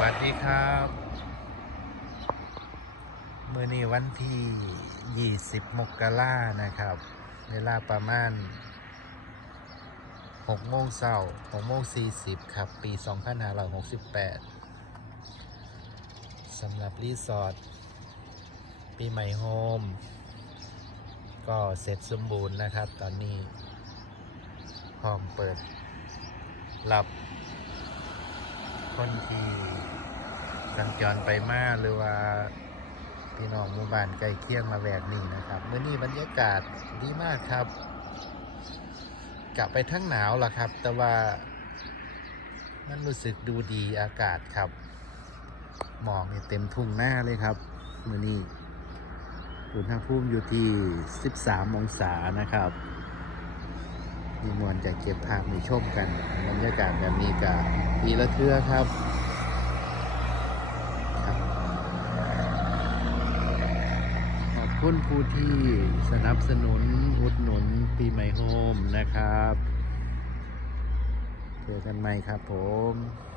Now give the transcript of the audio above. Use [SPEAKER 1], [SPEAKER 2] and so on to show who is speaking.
[SPEAKER 1] วัสดีครับเมื่อนี้วันที่ 20 มกรานะครับ เวลาประมาณ6โมงเช้า6โมง40 ครับ ปี 2568สำหรับรีสอร์ทปีใหม่โฮม ก็เสร็จสมบูรณ์นะครับ ตอนนี้พร้อมเปิดรับ คนที่สัญจรไปมาหรือว่าพี่น้องหมู่บ้านใกล้เคียงมาแวกนี้นะครับเมื่อนี้บรรยากาศดีมากครับกลับไปทั้งหนาวล่ะครับ แต่ว่ามันรู้สึกดูดีอากาศครับ หมอกนี่เต็มทุ่งหน้าเลยครับมื่อนี้อุณหภูมิอยู่ที่ 13 องศานะครับ มีมวลจะเก็บภาพในชมกันบรรยากาศแบบนี้กับปีละเทือครับครับขอบคุณผู้ที่สนับสนุนอุดหนุนปีใหม่โฮมนะครับ เจอกันใหม่ครับผม